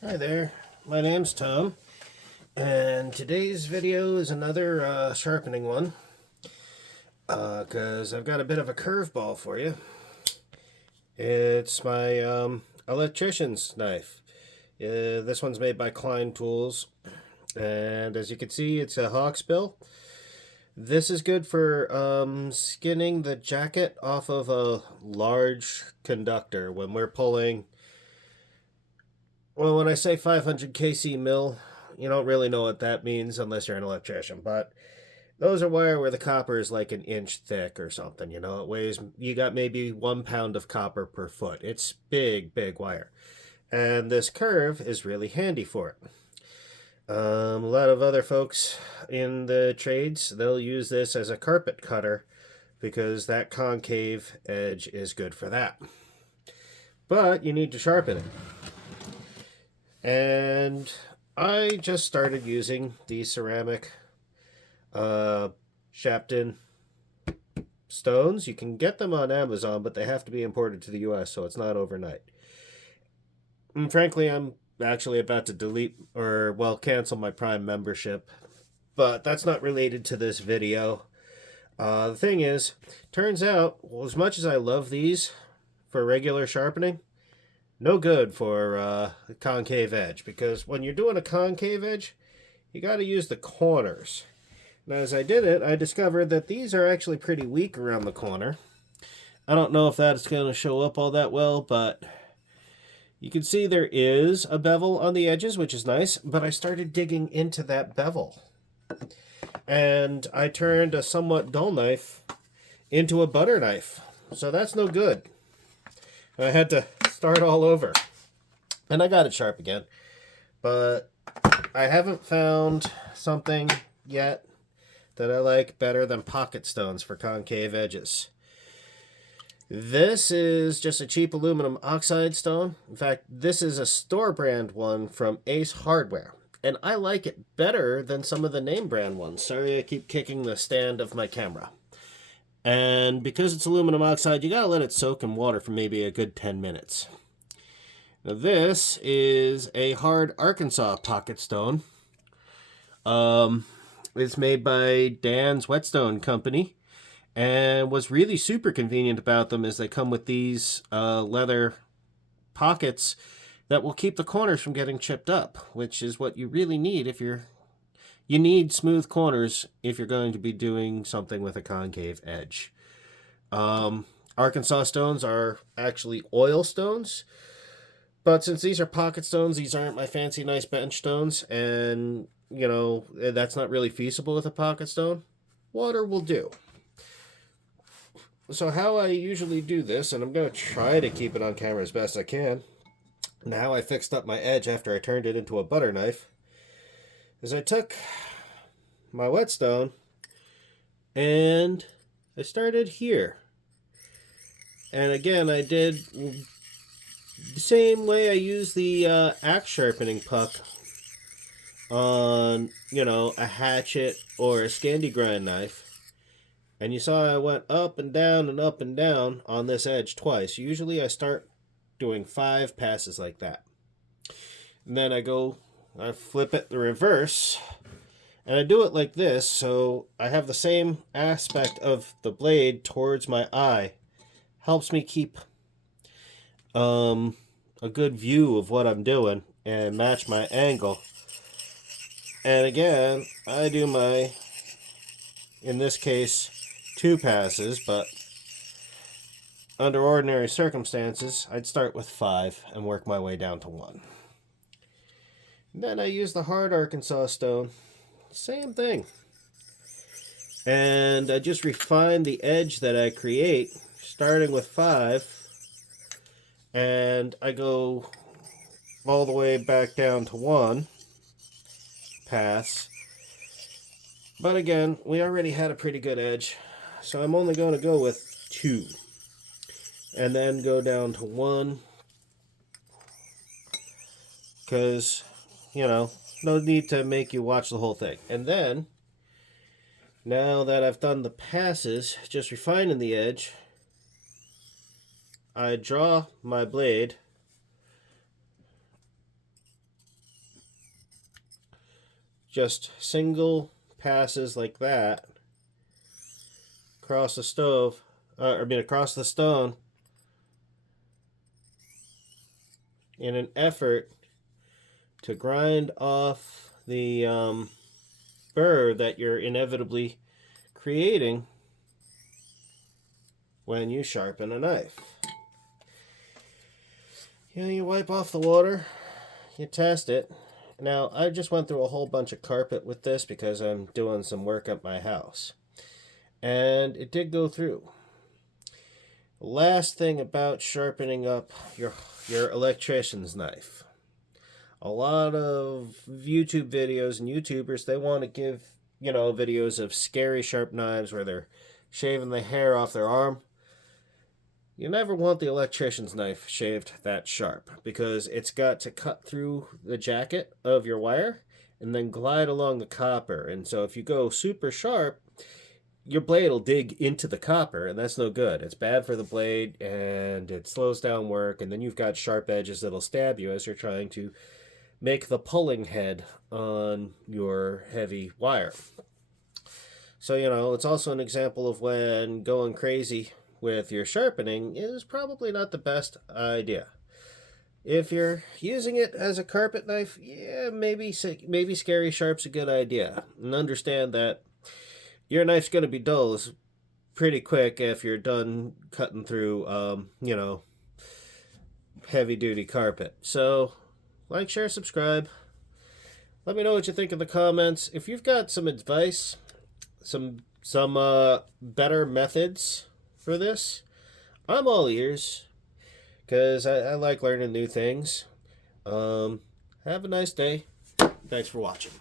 Hi there, my name's Tom, and today's video is another sharpening one, because I've got a bit of a curveball for you. It's my electrician's knife. This one's made by Klein Tools, and as you can see, it's a hawksbill. This is good for skinning the jacket off of a large conductor when we're pulling. Well, when I say 500 kc mil, you don't really know what that means unless you're an electrician, but those are wire where the copper is like an inch thick or something, you know. It weighs, you got maybe 1 pound of copper per foot. It's big, big wire. And this curve is really handy for it. A lot of other folks in the trades, they'll use this as a carpet cutter because that concave edge is good for that. But you need to sharpen it. And I just started using these ceramic Shapton stones. You can get them on Amazon, but they have to be imported to the US, so it's not overnight. And frankly, I'm actually about to delete or, well, cancel my Prime membership, but that's not related to this video. The thing is, turns out, well, as much as I love these for regular sharpening, no good for concave edge, because when you're doing a concave edge, you got to use the corners. Now, as I did it, I discovered that these are actually pretty weak around the corner. I don't know if that's going to show up all that well, but you can see there is a bevel on the edges, which is nice, but I started digging into that bevel. And I turned a somewhat dull knife into a butter knife. So that's no good. I had to start all over. And I got it sharp again. But I haven't found something yet that I like better than pocket stones for concave edges. This is just a cheap aluminum oxide stone. In fact, this is a store brand one from Ace Hardware. And I like it better than some of the name brand ones. Sorry, I keep kicking the stand of my camera. And because it's aluminum oxide, you gotta let it soak in water for maybe a good 10 minutes. Now this is a hard Arkansas pocket stone. It's made by Dan's Whetstone Company. And what's really super convenient about them is they come with these leather pockets that will keep the corners from getting chipped up, which is what you really need if you need smooth corners if you're going to be doing something with a concave edge. Arkansas stones are actually oil stones, but since these are pocket stones, these aren't my fancy nice bench stones, and you know that's not really feasible with a pocket stone. Water will do. So how I usually do this, and I'm going to try to keep it on camera as best I can, now I fixed up my edge after I turned it into a butter knife, is I took my whetstone and I started here. And again, I did the same way I used the axe sharpening puck on, you know, a hatchet or a Scandi grind knife. And you saw I went up and down and up and down on this edge twice. Usually I start doing 5 passes like that. And then I flip it the reverse. And I do it like this, so I have the same aspect of the blade towards my eye. Helps me keep a good view of what I'm doing and match my angle. And again, I do my, in this case, 2 passes, but under ordinary circumstances, I'd start with 5 and work my way down to 1. And then I use the hard Arkansas stone. Same thing. And I just refine the edge that I create, starting with 5, and I go all the way back down to 1 pass. But again, we already had a pretty good edge, so I'm only going to go with 2. And then go down to 1. Because, you know, no need to make you watch the whole thing. And then, now that I've done the passes, just refining the edge, I draw my blade just single passes like that across the stove, across the stone, in an effort to grind off the burr that you're inevitably creating when you sharpen a knife. You wipe off the water, you test it. Now, I just went through a whole bunch of carpet with this because I'm doing some work at my house. And it did go through. Last thing about sharpening up your electrician's knife. A lot of YouTube videos and YouTubers, they want to give, videos of scary sharp knives where they're shaving the hair off their arm. You never want the electrician's knife shaved that sharp because it's got to cut through the jacket of your wire and then glide along the copper. And so if you go super sharp, your blade will dig into the copper, and that's no good. It's bad for the blade, and it slows down work, and then you've got sharp edges that'll stab you as you're trying to make the pulling head on your heavy wire. So, it's also an example of when going crazy with your sharpening is probably not the best idea. If you're using it as a carpet knife, yeah, maybe scary sharp's a good idea. And understand that your knife's going to be dull pretty quick if you're done cutting through, heavy-duty carpet. So, like, share, subscribe. Let me know what you think in the comments. If you've got some advice, some better methods for this, I'm all ears, because I like learning new things. Have a nice day. Thanks for watching.